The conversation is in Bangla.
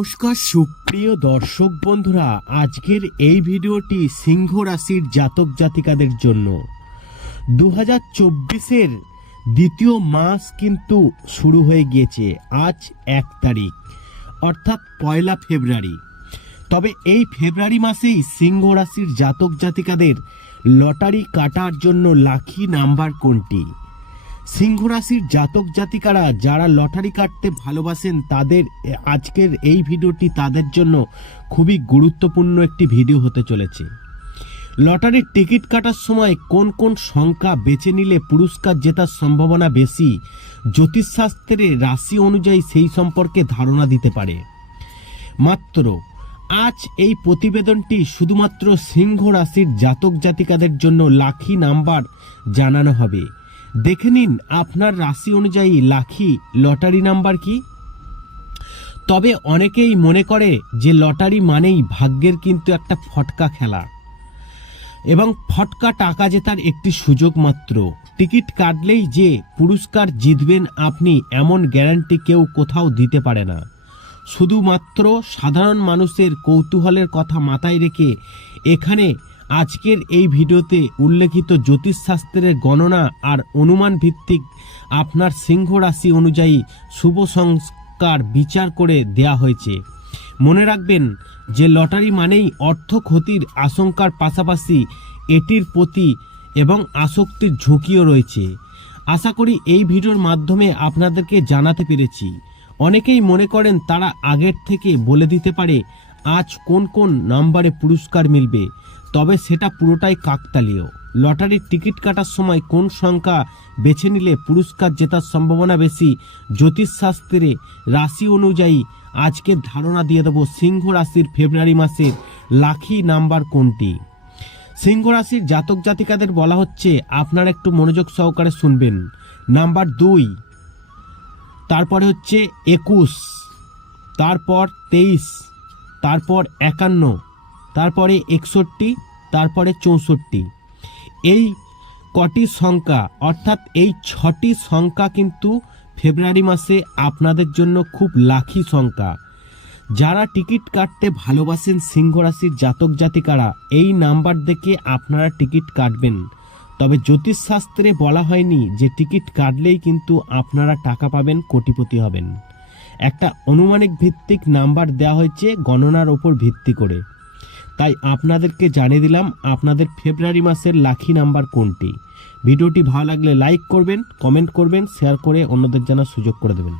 নমস্কার, সুপ্রিয় দর্শক বন্ধুরা, আজকের এই ভিডিওটি সিংহ রাশির জাতক জাতিকাদের জন্য। দু হাজার চব্বিশের দ্বিতীয় মাস কিন্তু শুরু হয়ে গিয়েছে, আজ এক তারিখ, অর্থাৎ পয়লা ফেব্রুয়ারি। তবে এই ফেব্রুয়ারি মাসেই সিংহ রাশির জাতক জাতিকাদের লটারি কাটার জন্য লাখি নাম্বার কোনটি? সিংহ রাশির জাতক জাতিকারা যারা লটারি কাটতে ভালোবাসেন তাদের আজকের এই ভিডিওটি তাদের জন্য খুবই গুরুত্বপূর্ণ একটি ভিডিও হতে চলেছে। লটারির টিকিট কাটার সময় কোন কোন সংখ্যা বেছে নিলে পুরস্কার জেতার সম্ভাবনা বেশি, জ্যোতিষশাস্ত্রে রাশি অনুযায়ী সেই সম্পর্কে ধারণা দিতে পারে। মাত্র, আজ এই প্রতিবেদনটি শুধুমাত্র সিংহ রাশির জাতক জাতিকাদের জন্য লাখি নাম্বার জানানো হবে। দেখে নিন, আপনার রাশি অনুযায়ী লাখি লটারি নাম্বার কি? তবে অনেকেই মনে করে যে লটারি মানেই ভাগ্যের কিন্তু একটা ফটকা খেলা। এবং ফটকা টাকা জেতার একটি সুযোগ মাত্র। টিকিট কাটলেই যে পুরস্কার জিতবেন আপনি এমন গ্যারান্টি কেউ কোথাও দিতে পারে না। শুধুমাত্র সাধারণ মানুষের কৌতূহলের কথা মাথায় রেখে এখানে আজকের এই ভিডিওতে উল্লেখিত জ্যোতিষশাস্ত্রের গণনা আর অনুমান ভিত্তিক আপনার সিংহ রাশি অনুযায়ী শুভ সংস্কার বিচার করে দেয়া হয়েছে। মনে রাখবেন যে লটারি মানেই অর্থ ক্ষতির আশঙ্কার পাশাপাশি এটির প্রতি এবং আসক্তির ঝুঁকিও রয়েছে। আশা করি এই ভিডিওর মাধ্যমে আপনাদেরকে জানাতে পেরেছি। অনেকেই মনে করেন তারা আগের থেকে বলে দিতে পারে, আজ কোন কোন নাম্বারে পুরস্কার মিলবে। তবে সেটা পুরোটাই কাকতালীয়। লটারির টিকিট কাটার সময় কোন সংখ্যা বেছে নিলে পুরস্কার জেতার সম্ভাবনা বেশি, জ্যোতিষশাস্ত্রে রাশি অনুযায়ী আজকের ধারণা দিয়ে দেবো সিংহ রাশির ফেব্রুয়ারি মাসের লাখি নাম্বার কোনটি? সিংহ রাশির জাতক জাতিকাদের বলা হচ্ছে, আপনারা একটু মনোযোগ সহকারে শুনবেন। নাম্বার দুই, তারপরে হচ্ছে একুশ, তারপর তেইশ, তারপর একান্ন, তারপরে একষট্টি তারপরে চৌষট্টি। এই কটি সংখ্যা, অর্থাৎ এই ছটি সংখ্যা কিন্তু ফেব্রুয়ারি মাসে আপনাদের জন্য খুব লাখি সংখ্যা। যারা টিকিট কাটতে ভালোবাসেন সিংহ রাশির জাতক জাতিকারা, এই নাম্বার দেখে আপনারা টিকিট কাটবেন। তবে জ্যোতিষশাস্ত্রে বলা হয়নি যে টিকিট কাটলেই কিন্তু আপনারা টাকা পাবেন, কোটিপতি হবেন। একটা অনুমানিক ভিত্তিক নাম্বার দেওয়া হয়েছে গণনার ওপর ভিত্তি করে। তাই আপনাদেরকে জানিয়ে দিলাম আপনাদের ফেব্রুয়ারি মাসের লাখি নাম্বার কোনটি। ভিডিওটি ভালো লাগলে লাইক করবেন, কমেন্ট করবেন, শেয়ার করে অন্যদের জানার সুযোগ করে দেবেন।